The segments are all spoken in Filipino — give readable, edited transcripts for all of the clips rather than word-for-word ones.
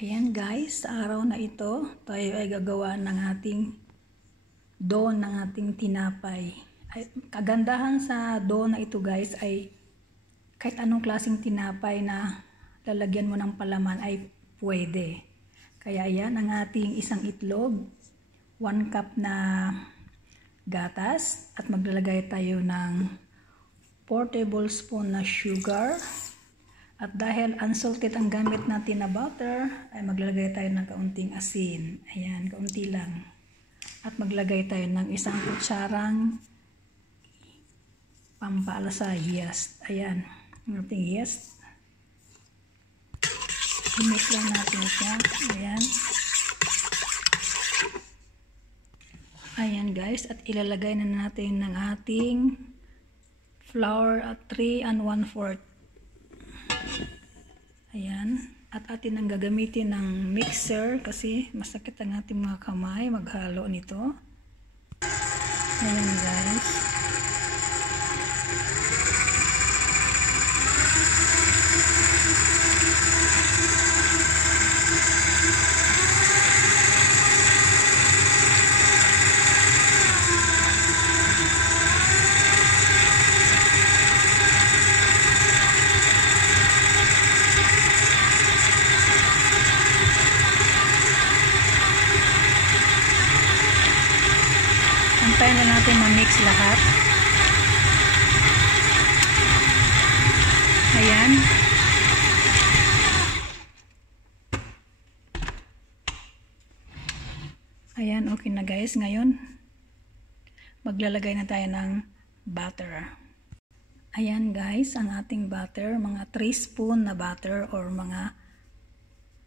Ayan guys, sa araw na ito, tayo ay gagawa ng ating dough ng ating tinapay. Kagandahan sa dough na ito guys ay kahit anong klaseng tinapay na lalagyan mo ng palaman ay pwede. Kaya ayan ang ating isang itlog, 1 cup na gatas at maglalagay tayo ng 4 tablespoon na sugar. At dahil unsalted ang gamit natin na butter, ay maglalagay tayo ng kaunting asin. Ayan, kaunti lang. At maglagay tayo ng 1 kutsarang pampalasa yeast. Ayan, ang ating yeast. I-mix lang natin siya. Ayan. Ayan guys, at ilalagay na natin ng ating flour at 3 1/4. Ayan, at atin ang gagamitin ng mixer kasi masakit ang ating mga kamay maghalo nito. Ayan guys. Antayin na natin ma-mix lahat. Ayan. Ayan, okay na guys. Ngayon, maglalagay na tayo ng butter. Ayan guys, ang ating butter, mga 3 spoon na butter or mga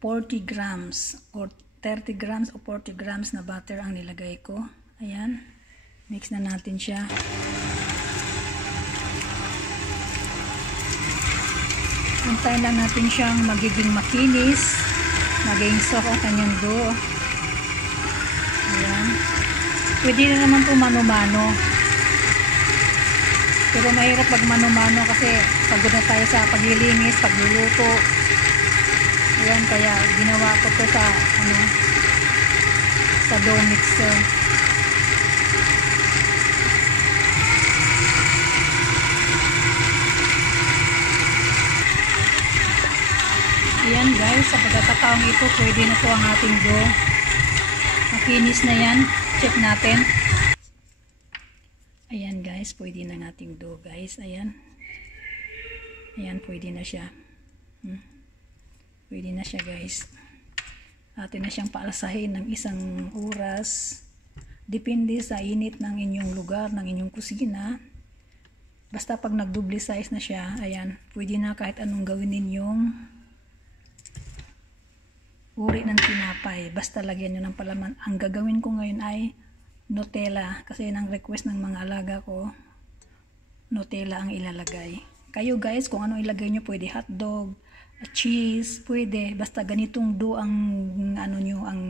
40 grams or 30 grams o 40 grams na butter ang nilagay ko. Ayan. Mix na natin siya. Antayin lang natin siyang magiging makinis, magiging soft ang kanyang dough. Ayan. Pwede na naman po mano-mano. Pero mahirap pag mano-mano kasi pagod na tayo sa paglilinis, pagluluto. Ayan, kaya ginawa ko to sa dough mixer. Ayan guys, sa pagkakataong ito, pwede na po ang ating dough. Makinis na yan. Check natin. Ayan guys, pwede na ang ating dough guys. Ayan. Ayan, pwede na siya. Pwede na siya guys. Atin na siyang paalasahin ng 1 oras. Depende sa init ng inyong lugar, ng inyong kusina. Basta pag nag-double size na siya, ayan, pwede na kahit anong gawin ninyong uri ng tinapay. Basta lagyan nyo ng palaman. Ang gagawin ko ngayon ay Nutella. Kasi yun ang request ng mga alaga ko. Nutella ang ilalagay. Kayo guys, kung ano ilagay nyo, pwede hotdog, cheese, pwede. Basta ganitong dough ang ang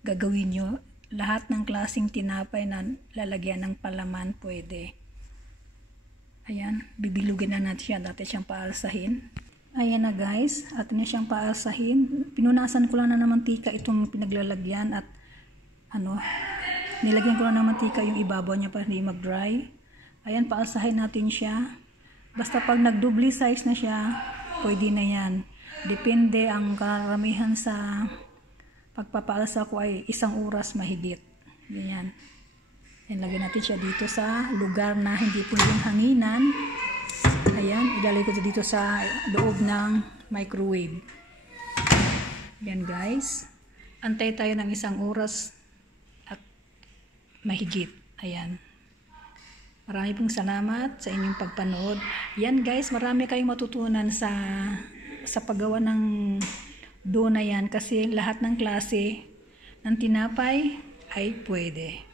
gagawin nyo. Lahat ng klaseng tinapay na lalagyan ng palaman, pwede. Ayan, bibilugin na natin siya. Dati siyang paalsahin. Ayan na guys, at na siyang paalsahin. Pinunasan ko lang na ng mantika itong pinaglalagyan at nilagyan ko lang ng mantika yung ibabaw niya para hindi mag-dry. Ayan, paalsahin natin siya. Basta pag nag-double size na siya, pwede na yan. Depende, ang karamihan sa pagpapaalsa ko ay 1 oras mahigit. Ganyan. Ayan, lagyan natin siya dito sa lugar na hindi pwedeng hanginan. Ayan, idalay ko dito sa loob ng microwave. Ayan guys. Antay tayo ng 1 oras at mahigit. Ayan. Marami pong salamat sa inyong pagpanood. Ayan guys, marami kayong matutunan sa paggawa ng dough na yan kasi lahat ng klase ng tinapay ay pwede.